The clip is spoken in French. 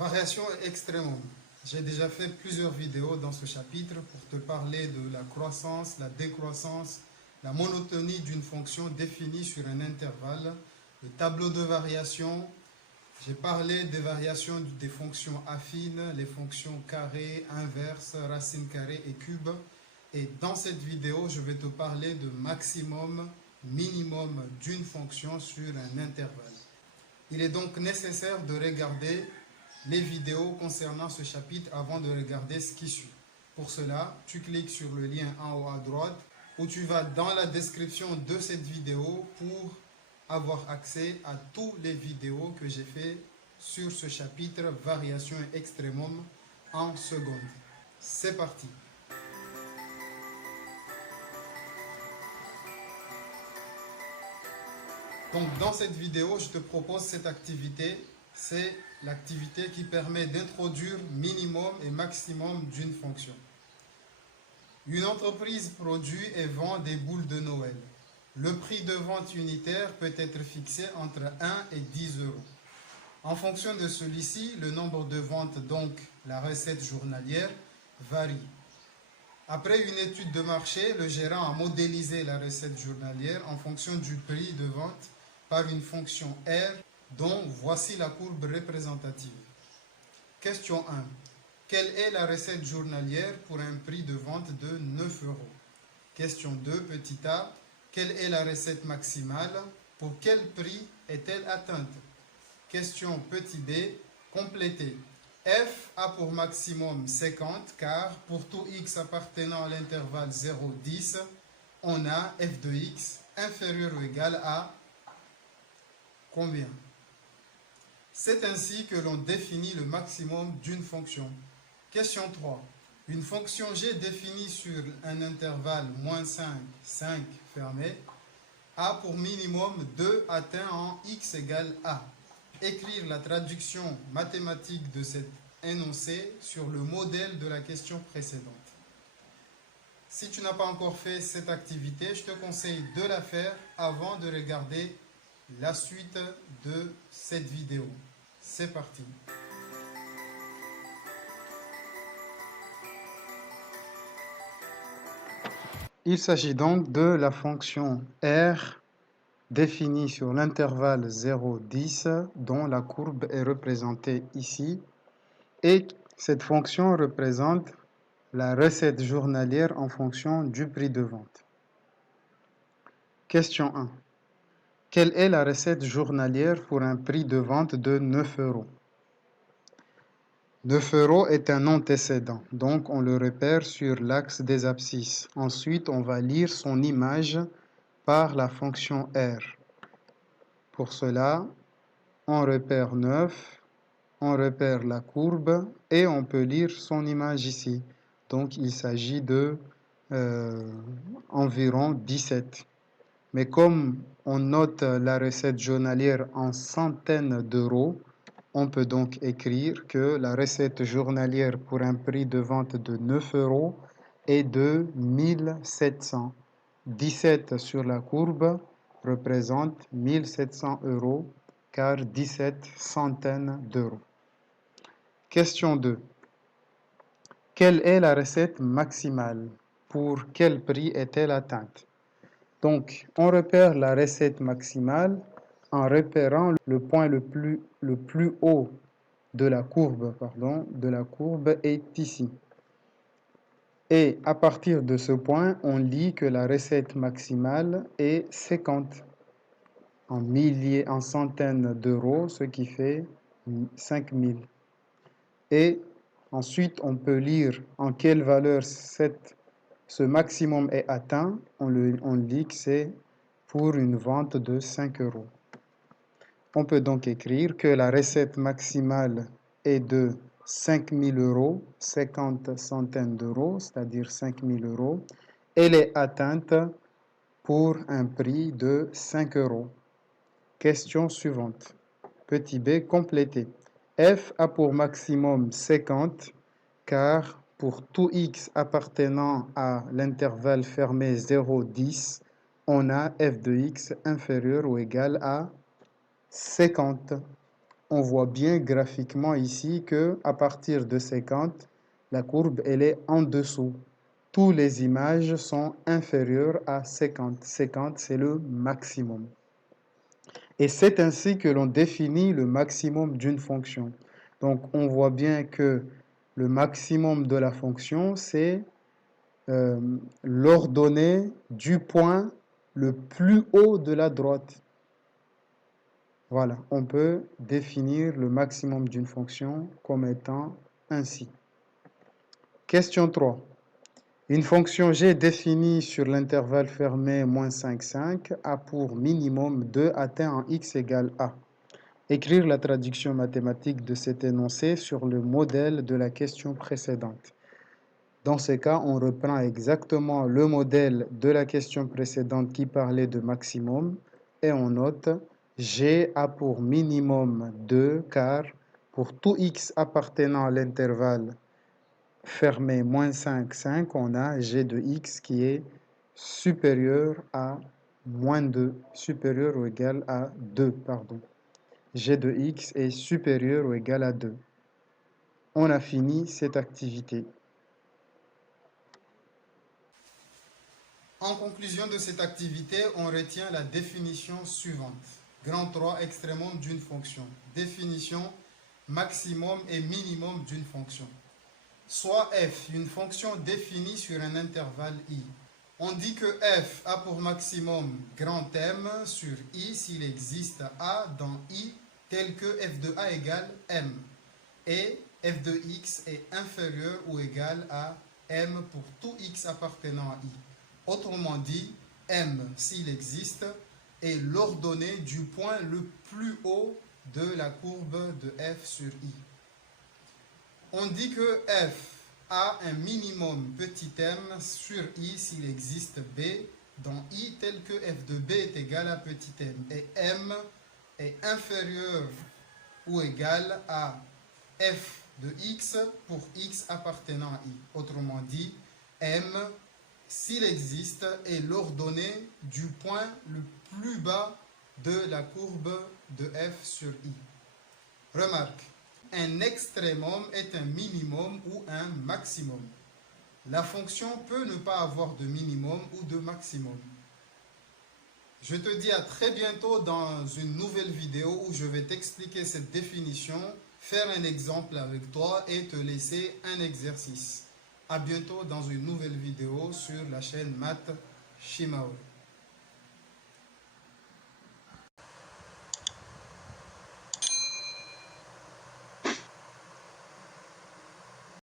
Variation extrêmum. J'ai déjà fait plusieurs vidéos dans ce chapitre pour te parler de la croissance, la décroissance, la monotonie d'une fonction définie sur un intervalle, le tableau de variation. J'ai parlé des variations des fonctions affines, les fonctions carré, inverse, racine carrée et cube. Et dans cette vidéo, je vais te parler de maximum, minimum d'une fonction sur un intervalle. Il est donc nécessaire de regarder les vidéos concernant ce chapitre avant de regarder ce qui suit. Pour cela, tu cliques sur le lien en haut à droite ou tu vas dans la description de cette vidéo pour avoir accès à toutes les vidéos que j'ai fait sur ce chapitre variation et extrêmum en seconde. C'est parti. Donc dans cette vidéo, je te propose cette activité. C'est l'activité qui permet d'introduire minimum et maximum d'une fonction. Une entreprise produit et vend des boules de Noël. Le prix de vente unitaire peut être fixé entre 1 et 10 euros. En fonction de celui-ci, le nombre de ventes, donc la recette journalière, varie. Après une étude de marché, le gérant a modélisé la recette journalière en fonction du prix de vente par une fonction R dont voici la courbe représentative. Question 1. Quelle est la recette journalière pour un prix de vente de 9 euros? Question 2, petit a. Quelle est la recette maximale? Pour quel prix est-elle atteinte? Question petit b, complétée. F a pour maximum 50 car pour tout x appartenant à l'intervalle 0-10, on a f de x inférieur ou égal à combien? C'est ainsi que l'on définit le maximum d'une fonction. Question 3. Une fonction g définie sur un intervalle -5, 5 fermé, a pour minimum 2 atteint en x égale a. Écrire la traduction mathématique de cet énoncé sur le modèle de la question précédente. Si tu n'as pas encore fait cette activité, je te conseille de la faire avant de regarder la suite de cette vidéo. C'est parti. Il s'agit donc de la fonction R définie sur l'intervalle 0-10 dont la courbe est représentée ici. Et cette fonction représente la recette journalière en fonction du prix de vente. Question 1. Quelle est la recette journalière pour un prix de vente de 9 euros? 9 euros est un antécédent, donc on le repère sur l'axe des abscisses. Ensuite, on va lire son image par la fonction R. Pour cela, on repère 9, on repère la courbe et on peut lire son image ici. Donc, il s'agit de environ 17. Mais comme on note la recette journalière en centaines d'euros, on peut donc écrire que la recette journalière pour un prix de vente de 9 euros est de 1700. 17 sur la courbe représente 1700 euros, car 17 centaines d'euros. Question 2. Quelle est la recette maximale? Pour quel prix est-elle atteinte? Donc, on repère la recette maximale en repérant le point le plus haut de la courbe, est ici. Et à partir de ce point, on lit que la recette maximale est 50 en centaines d'euros, ce qui fait 5000. Et ensuite, on peut lire en quelle valeur ce maximum est atteint. On lit que c'est pour une vente de 5 euros. On peut donc écrire que la recette maximale est de 5000 euros, 50 centaines d'euros, c'est-à-dire 5000 euros. Elle est atteinte pour un prix de 5 euros. Question suivante. Petit b, complété. F a pour maximum 50, car pour tout x appartenant à l'intervalle fermé 0-10, on a f de x inférieur ou égal à 50. on voit bien graphiquement ici que à partir de 50, la courbe elle est en dessous. Toutes les images sont inférieures à 50. 50, c'est le maximum. Et c'est ainsi que l'on définit le maximum d'une fonction. Donc, on voit bien que le maximum de la fonction, c'est l'ordonnée du point le plus haut de la droite. Voilà, on peut définir le maximum d'une fonction comme étant ainsi. Question 3. Une fonction g définie sur l'intervalle fermé moins 5, 5 a pour minimum 2 atteint en x égale a. Écrire la traduction mathématique de cet énoncé sur le modèle de la question précédente. Dans ce cas, on reprend exactement le modèle de la question précédente qui parlait de maximum et on note g a pour minimum 2 car pour tout x appartenant à l'intervalle fermé moins 5, 5, on a g de x qui est supérieur à moins 2, supérieur ou égal à 2, pardon. G de x est supérieur ou égal à 2. On a fini cette activité. En conclusion de cette activité, on retient la définition suivante. Grand 3, extrémum d'une fonction. Définition maximum et minimum d'une fonction. Soit f, une fonction définie sur un intervalle i. On dit que f a pour maximum grand M sur i s'il existe a dans i tel que f de a égale m. Et f de x est inférieur ou égal à m pour tout x appartenant à i. Autrement dit, m, s'il existe, est l'ordonnée du point le plus haut de la courbe de f sur i. On dit que f a un minimum petit m sur i s'il existe b dans i tel que f de b est égal à petit m. Et m est inférieur ou égal à f de x pour x appartenant à i. Autrement dit, m, s'il existe, est l'ordonnée du point le plus bas de la courbe de f sur i. Remarque, un extrémum est un minimum ou un maximum. La fonction peut ne pas avoir de minimum ou de maximum. Je te dis à très bientôt dans une nouvelle vidéo où je vais t'expliquer cette définition, faire un exemple avec toi et te laisser un exercice. À bientôt dans une nouvelle vidéo sur la chaîne Math Shimaori.